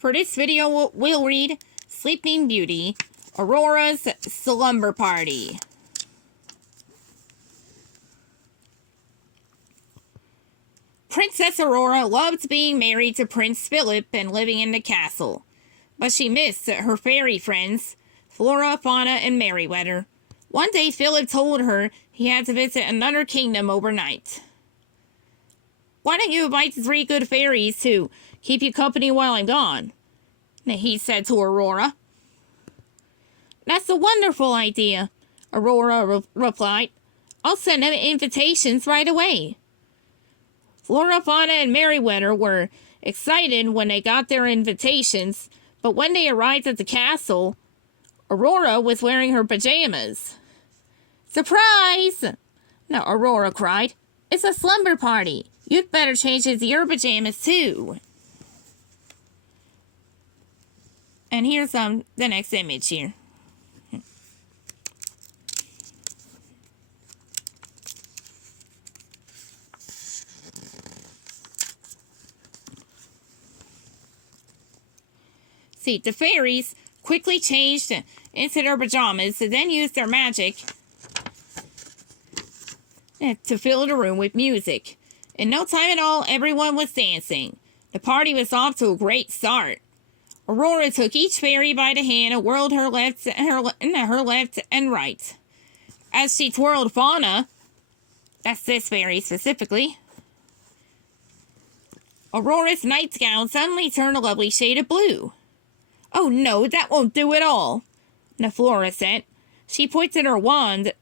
For this video, we'll read Sleeping Beauty, Aurora's Slumber Party. Princess Aurora loved being married to Prince Philip and living in the castle, but she missed her fairy friends, Flora, Fauna, and Merryweather. One day, Philip told her he had to visit another kingdom overnight. "Why don't you invite the 3 good fairies to keep you company while I'm gone?" he said to Aurora. "That's a wonderful idea," Aurora replied. "I'll send them invitations right away." Flora, Fauna, and Merryweather were excited when they got their invitations, but when they arrived at the castle, Aurora was wearing her pajamas. "Surprise!" No, Aurora cried. "It's a slumber party. You'd better change into your pajamas, too." And here's the next image here. See, the fairies quickly changed into their pajamas and then used their magic to fill the room with music. In no time at all, everyone was dancing. The party was off to a great start. Aurora took each fairy by the hand and whirled her left and right. As she twirled Fauna, that's this fairy specifically, Aurora's nightgown suddenly turned a lovely shade of blue. "Oh no, that won't do at all," Flora said. She pointed her wand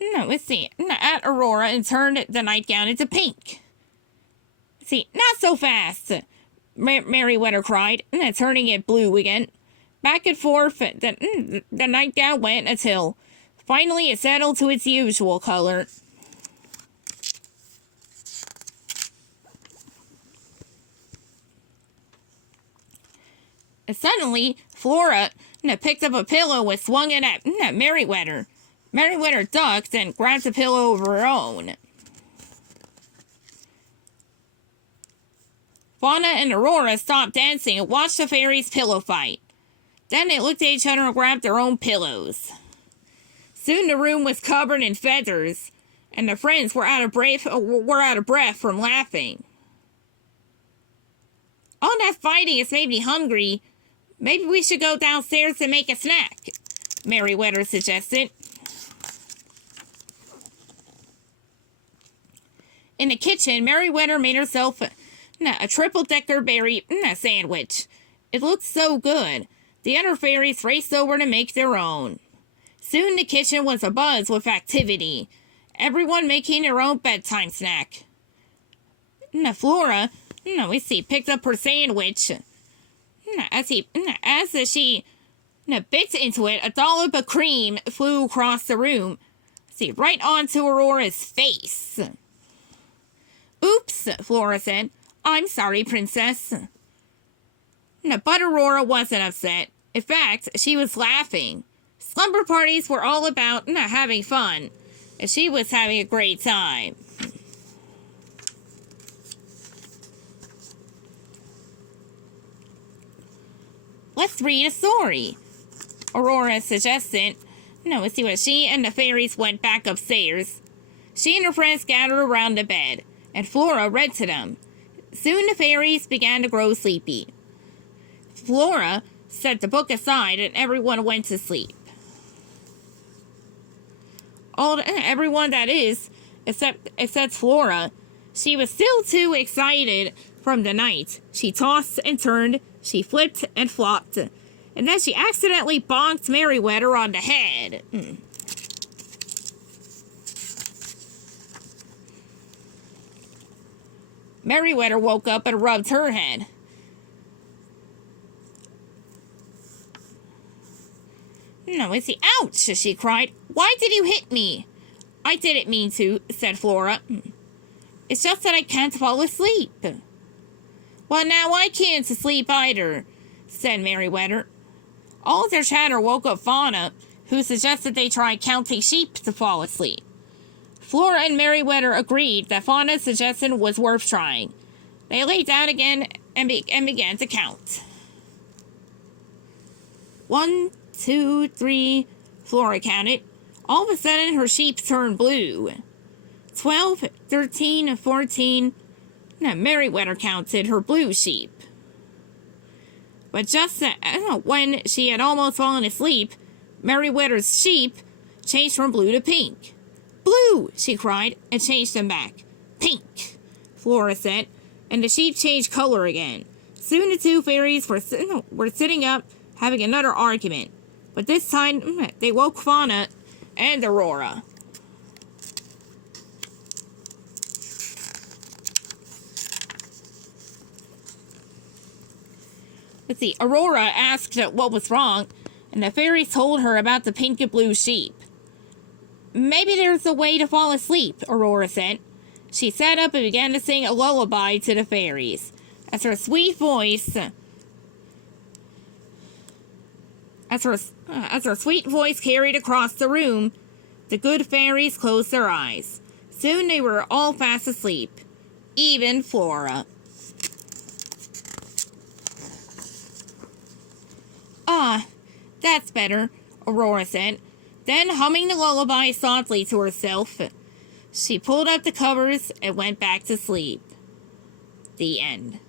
at Aurora and turned the nightgown into pink. "See, not so fast," Merryweather cried, turning it blue again. Back and forth the nightgown went until finally it settled to its usual color. And suddenly, Flora picked up a pillow and swung it at Merryweather. Merryweather ducked and grabbed the pillow over her own. Fauna and Aurora stopped dancing and watched the fairies' pillow fight. Then they looked at each other and grabbed their own pillows. Soon the room was covered in feathers, and the friends were out of breath from laughing. "All that fighting has made me hungry. Maybe we should go downstairs and make a snack," Merryweather suggested. In the kitchen, Merryweather made herself a triple-decker berry sandwich. It looked so good. The other fairies raced over to make their own. Soon the kitchen was abuzz with activity, everyone making their own bedtime snack. Flora, picked up her sandwich. As she bit into it, a dollop of cream flew across the room. Right onto Aurora's face. "Oops," Flora said. "I'm sorry, Princess." But Aurora wasn't upset. In fact, she was laughing. Slumber parties were all about having fun, and she was having a great time. "Let's read a story," Aurora suggested. As she and the fairies went back upstairs. She and her friends gathered around the bed, and Flora read to them. Soon the fairies began to grow sleepy. Flora set the book aside and everyone went to sleep. Everyone, that is, except Flora. She was still too excited from the night. She tossed and turned, she flipped and flopped, and then she accidentally bonked Merryweather on the head. Merryweather woke up and rubbed her head. "Ouch!" she cried. "Why did you hit me?" "I didn't mean to," said Flora. "It's just that I can't fall asleep." "Well, now I can't sleep either," said Merryweather. All their chatter woke up Fauna, who suggested they try counting sheep to fall asleep. Flora and Merryweather agreed that Fauna's suggestion was worth trying. They lay down again and began to count. 1, 2, 3, Flora counted. All of a sudden, her sheep turned blue. 12, 13, 14. Now, Merryweather counted her blue sheep. But just when she had almost fallen asleep, Merryweather's sheep changed from blue to pink. Blue, she cried, and changed them back. Pink, Flora said, and the sheep changed color again. Soon the two fairies were sitting up, having another argument. But this time, they woke Fauna and Aurora. Let's see, Aurora asked what was wrong, and the fairies told her about the pink and blue sheep. Maybe there's a way to fall asleep, Aurora said. She sat up and began to sing a lullaby to the fairies. As her sweet voice carried across the room, the good fairies closed their eyes. Soon they were all fast asleep, even Flora. Ah, that's better, Aurora said. Then, humming the lullaby softly to herself, she pulled up the covers and went back to sleep. The end.